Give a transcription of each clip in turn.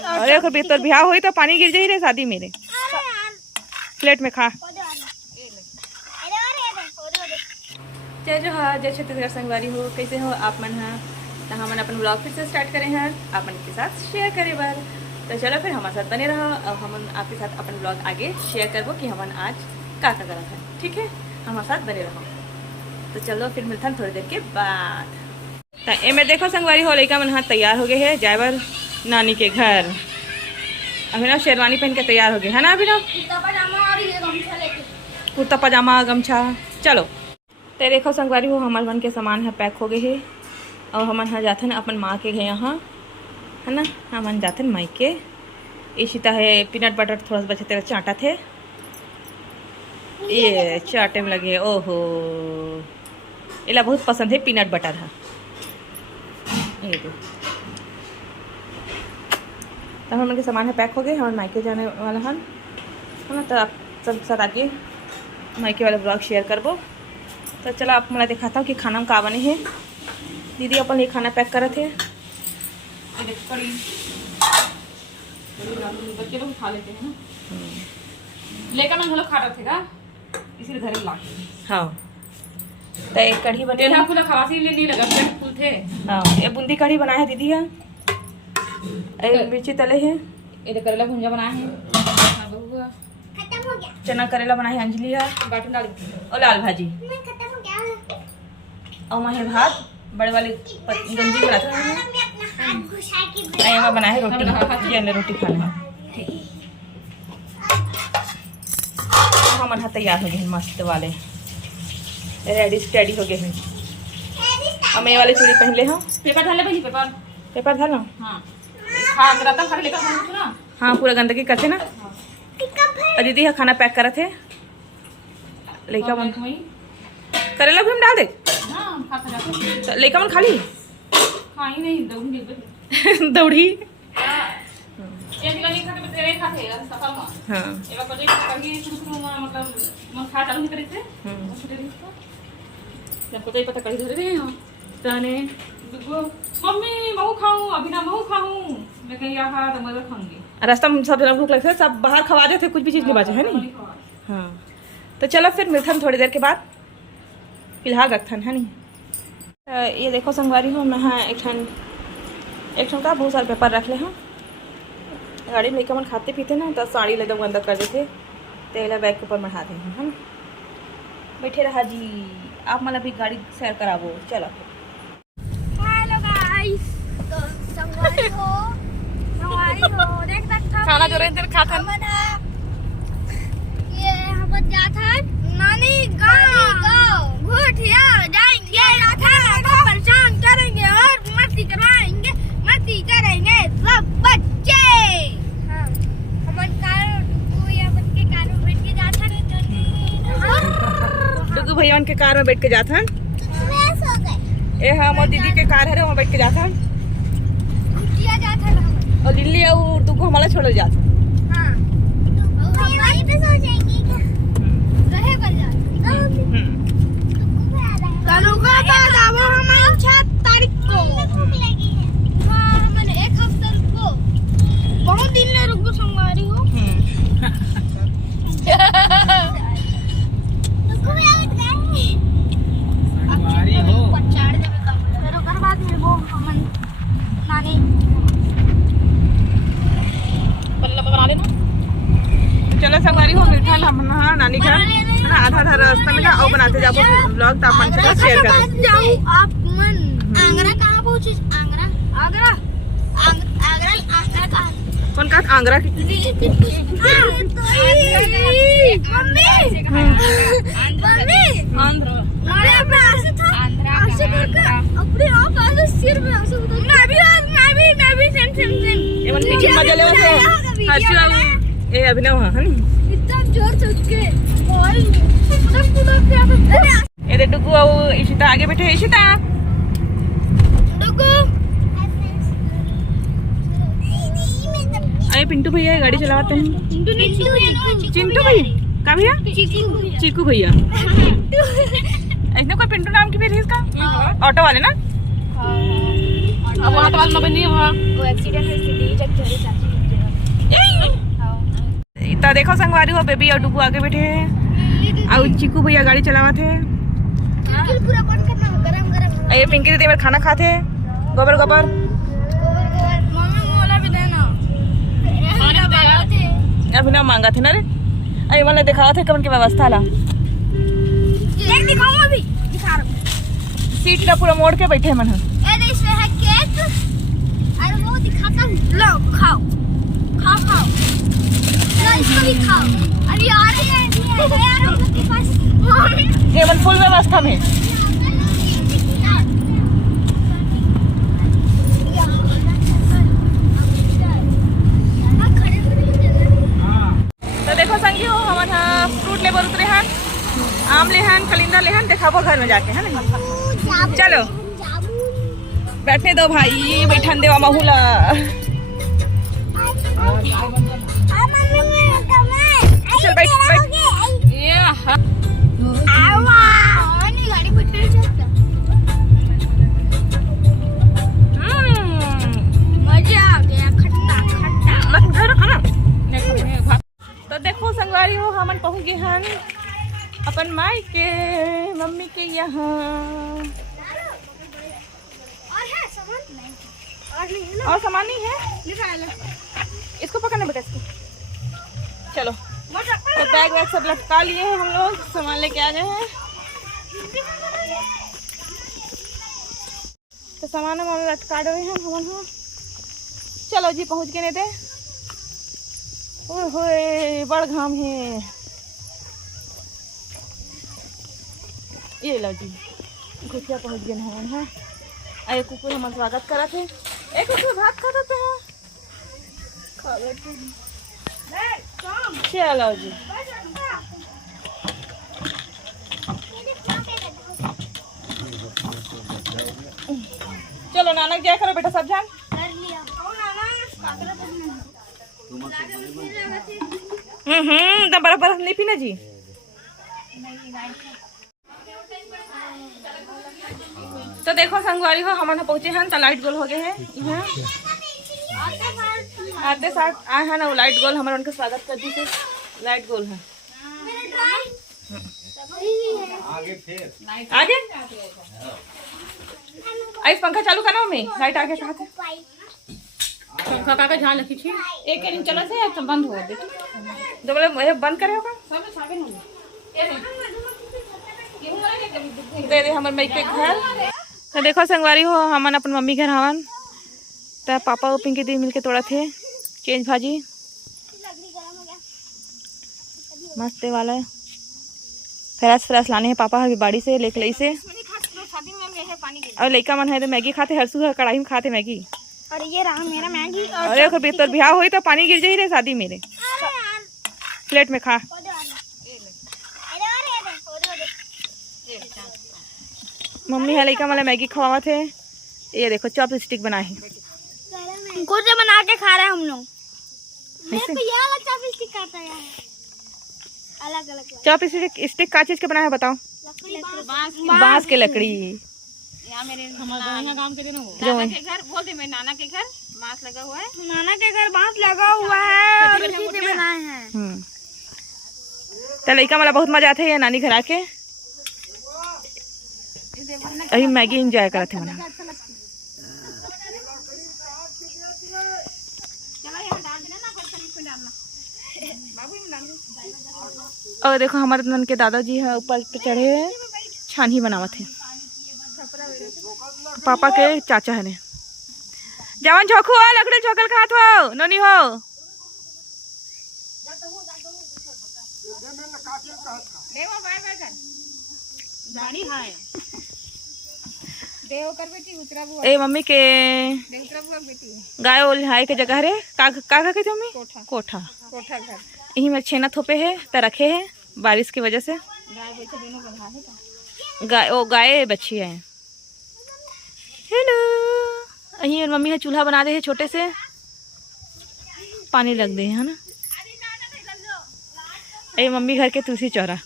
अरे तोर ब्याह हुई तो पानी गिर जाई रे शादी मेरे प्लेट में खा। जय जोहार, जय छत्तीसगढ़ संगवारी हो, कैसे हो आप मन है। तो हमन अपन ब्लॉग फिर से स्टार्ट करे हैं अपन के साथ शेयर करे बार। तो चलो फिर हमारे साथ बने रहो और हम आपके साथ अपन ब्लॉग आगे शेयर करबो कि हमन आज का करा है। ठीक है, हमारे साथ बने रहो। तो चलो फिर मिलता थोड़ी देर के बाद। तो ए में देखो संगवारी हो, लड़का मन हाथ तैयार हो गए है जायबर नानी के घर। अभिनव शेरवानी पहन के तैयार हो गए है ना अभिनव, कुर्ता पजामा गमछा। चलो तो देखो संगवारी हो, हमारे मन के सामान है पैक हो गए है और हमन यहाँ जाते हैं अपन माँ के घर यहाँ है ना। हमन जाते हैं माई के। इशिता है पीनट बटर थोड़ा सा बचे तेरा चाटा थे ये चाटे में लगे। ओहो इला बहुत पसंद है पीनट बटर है ये दो। तो हम के सामान है पैक हो गए, हम मायके जाने वाला है ना। तो आप सब साथ आगे मायके वाला ब्लॉग शेयर करबो। तो चलो आप मैं दिखाता हूँ कि खाना में का बने है। दीदी अपन ये खाना पैक करे थे, बच्चे लोग खा लेते हैं ना, लेकर ना लोग खा रहे थे इसीलिए घर ला। हाँ तो एक कढ़ी बने नहीं लगा फूल थे। हाँ ये बूंदी कढ़ी बनाया है दीदी है, मिर्ची तले है, ये करेला भुंजा बनाया है, चना करेला बनाया है अंजलि है, बाटन डाल और लाल भाजी और माहे भात बड़े वाले गंजी बना था बना है रोटी ये रोटी खाना है। हम यहाँ तैयार हो गए हैं मस्त वाले रेडी स्टेडी हो गए हैं। हम ये वाले चूड़ी पहन ले हाँ पेपर डाले भाई पेपर डालो। हाँ पूरा गंदगी करते ना। और दीदी यहाँ खाना पैक करे थे लड़का मन करेला भी हम डाल दे लड़का मन खाली दौड़ी। रास्ता में सब भूख लगते सब बाहर खवा देते, कुछ भी चीज नहीं बचा है नहीं। हाँ तो चलो फिर मिलते हैं थोड़ी देर के बाद, फिलहाल रखथन है नहीं। ये देखो संगवारी हो, मैं हाँ एक ठन का बहुत सारे पेपर रख ले हाँ। गाड़ी में लेकर मन खाते पीते ना तो साड़ी एकदम गंदा कर देते, तेला बैग के ऊपर बढ़ा दे हम बैठे रहा जी। आप मतलब भी गाड़ी सैर कराबो। चलो हेलो गाइस, तो संगवारी हो देख सकते खाना जो रहे खाते ये हम जाता नानी गाँव घोटिया जाएंगे, परेशान करेंगे और मस्ती करवाएंगे, मस्ती करेंगे सब बच्चे। हाँ हमन के कार में बैठ के जाता डुगू भैया के कार में बैठ के जाता ए हम और दीदी के कार है वहाँ बैठ के जाता और लिल्ली और डुगू हमारा छोड़ जाता। हाँ वहीं पे सो जाएंगे रहे पर हमारी 6 तारीख को। हाँ मैंने 1 हफ्ते रुको, बहुत दिन ले रुको संगवारी हो। चलो संगवारी हो मिलता है हम नानी घर आधा रास्ता में और बनाते जाओ ब्लॉग तो अपन के साथ शेयर करो। आप मन आगरा कहाँ पहुँचे? आगरा कौन का आगरा की मजा ले अभिनव है इतना जोर से उसके ये डुगू और इशिता आगे बैठे। इशिता डुगू अरे पिंटू भैया गाड़ी चलाते हैं। चिंटू भैया का भैया चीकू भैया ऐसे कोई पिंटू नाम की भी है इसका ऑटो वाले ना। अब ऑटो वाले नहीं वो एक्सीडेंट है तो देखो संगवारी हो, बेबी और डुगू आगे बैठे हैं और चिकू भैया गाड़ी चलावा थे। पूरा बंद करना, गरम गरम। ये पिंकी दीदी मेरे खाना खाते गोबर गोबर। मम्मी मोला भी देना। अभी ना मांगा थे ना रे। अरे मैंने दिखावा थे कमन की व्यवस्था ला। एक दिखाऊं अभी, दिखा रहा हूं। सीट का पूरा मोड़ के बैठे मन। अरे इसमें है केक। अरे वो दिखाता हूँ, लो खाओ खाओ खाओ। लो इसको भी खाओ। अभी आ रही है यार हम लोग के पास। ये मन फुल व्यवस्था में। तो देखो संगी हो हम फ्रूट ले बोल उतरे हैं, आम ले हैं, कलिंदा ले हैं, दिखाबो घर में जाके है ना। चलो बैठने दो भाई, बैठन देवा महूला। चल बैठ बैठ। ये गाड़ी पट्टी मजा आ गया, खट्टा खट्टा। तो देखो संगवारी हो हमन पहुंच गए हैं अपन माई के मम्मी के यहाँ। और है सामान नहीं, और नहीं है ना, और सामान नहीं है, निकाल लो। इसको पकड़ना बेटा इसको। चलो तो बैग वैग सब लटका लिए हैं हम लोग, सामान लेके आ गए हैं। तो सामान हम लटका रहे हैं हम। चलो जी पहुंच गए नहीं थे। ओए होए बड़ घाम है। ये लो जी खुशिया पहुंच गए हम हैं। अरे कुकुर हम स्वागत करा थे। एक कुकुर भात खा देते हैं। खा लेते हैं। चलो जी चलो नानक जय करो बेटा सब जान। कर लिया। ओ नाना एकदम बर्फ बर्फ नहीं पीना जी। तो देखो संगवारी हो हम पहुंचे हैं तो लाइट गोल हो गए हैं यहाँ आते साथ आए हैं ना। वो लाइट गोल हमारे उनका स्वागत कर दी थे। लाइट गोल है आगे आइस पंखा चालू करना में लाइट आगे कहा थे पंखा का जहाँ लखी थी एक दिन चला से तो बंद हुआ बेटी तो बोले बंद करे होगा दे दे हमारे मई के घर। तो देखो संगवारी हो हमन अपन मम्मी घर हवन तो पापा और पिंकी दी मिलके तोड़ा थे चेंज भाजी मस्त वाला है। फ्रेश फ्रेश लाने हैं पापा अभी बाड़ी से लेके लई से। और लड़का मन है तो मैगी खाते हरसू है कढ़ाई में खाते मैगी। और ये रहा मेरा मैगी। अरे बेहतर ब्याह हुई तो पानी गिर जाही रे शादी मेरे प्लेट में खा। मम्मी है लड़का वाला मैगी खवावा थे। ये देखो चॉप स्टिक बनाए हैं खुद से बना के खा रहे हैं हम लोग। मेरे को ये वाला चॉप स्टिक आता है अलग अलग। चॉप स्टिक का चीज के बनाया है बताओ। बांस के लकड़ी। हमारे गांव के दिन जो के घर बोल दे मैं नाना के घर बांस लगा हुआ है। नाना के घर बांस लगा हुआ है और उसी से बनाए हैं। तो लड़का वाला बहुत मजा आते है नानी घर आके। अभी मैगी इंजॉय करते हैं मना। और देखो हमारे नन के दादाजी है ऊपर पे चढ़े हैं छानी बनावत है। पापा के चाचा है ने जवान झोंकू हो लकड़ी छोकल खात हो नोनी हो। ए मम्मी के गाय ओल हाय के जगह रे का कहते मम्मी कोठा यही में छेना थोपे है तो रखे है बारिश की वजह से। गाय बच्ची है। हेलो यही और मम्मी है चूल्हा बना दे है छोटे से पानी लग दे है ना। ये मम्मी घर के तुलसी चौरा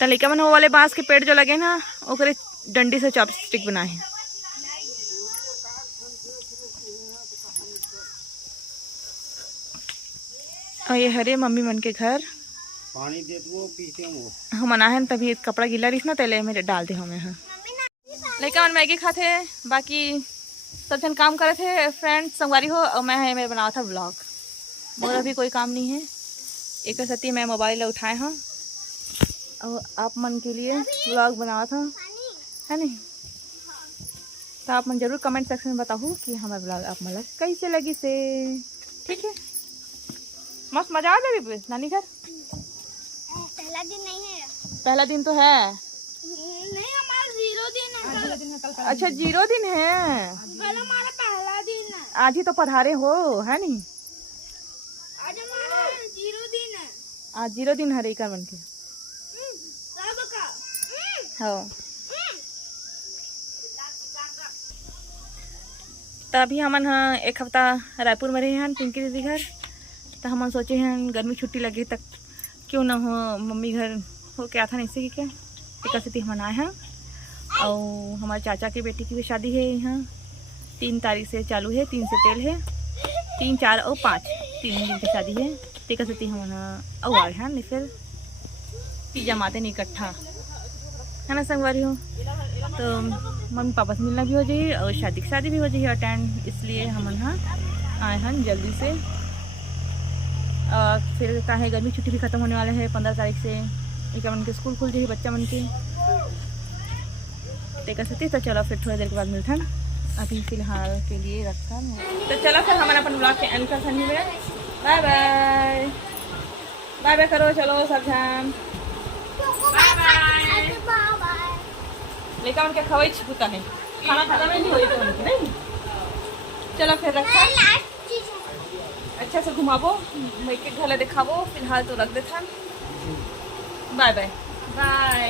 तलिका मन हो वाले बांस के पेड़ जो लगे ना ओकरे डंडी से चॉपस्टिक बनाए हैं। और ये हरे मम्मी मन के घर पानी दे दो पीते वो हम आए तभी कपड़ा गीला रही ना तेले मेरे डाल दे हमें। हाँ लड़का मन मैगी खाते बाकी सब जन काम करे थे फ्रेंड्स संगवारी हो और मैं मेरे बनाया था व्लॉग। मोर अभी कोई काम नहीं है एक सती मैं मोबाइल उठाए हाँ और आप मन के लिए व्लॉग बनाया था है नहीं। तो आप मन जरूर कमेंट सेक्शन में बताओ कि हमारा व्लॉग आप मतलब कैसे लगी से। ठीक है मस्त मजा आ गया नानी घर। पहला दिन नहीं है। पहला दिन तो है नहीं हमारा 0 दिन है। अच्छा 0 दिन है। कल हमारा पहला दिन है। आज ही तो पधारे हो है नहीं। आज हमारा 0 दिन है। आज 0 दिन है रेका मन के सबका। हाँ तो अभी हमन हाँ एक हफ्ता रायपुर में रहे हैं पिंकी दीदी घर। तो हमन सोचे हैं गर्मी छुट्टी लगे तक क्यों ना हो मम्मी घर हो क्या था नहीं क्या एक स्थिति हम आए हैं। और हमारे चाचा के बेटी की भी शादी है यहाँ 3 तारीख से चालू है 3 से तेल है 3, 4 और 5 3 दिन की शादी है। एक स्थिति हम और आए हैं नहीं फिर पिज्जा माते नहीं इकट्ठा है ना संगवारी हो। तो मम्मी पापा से मिलना भी हो जाइए और शादी भी हो जाइए अटेंड इसलिए हम यहाँ आए हैं जल्दी से। फिर क्या है गर्मी छुट्टी भी ख़त्म होने वाला है 15 तारीख से एक मन के स्कूल खुल जाइए बच्चा मन के टेका सकती। तो चलो फिर थोड़ी देर के बाद मिलते हैं अभी फिलहाल के लिए रखा। तो चलो फिर हमारे अपन ब्लॉग के एंड कर सनी में बाय बाय बाय बाय करो चलो सब ध्यान बाय बाय। लेकिन उनके खवाई छूता है खाना खाना में नहीं हो तो नहीं। चलो फिर रखा अच्छा से घुमाबो मैं के घर दिखाबो फिलहाल तो रख देता। Bye bye bye.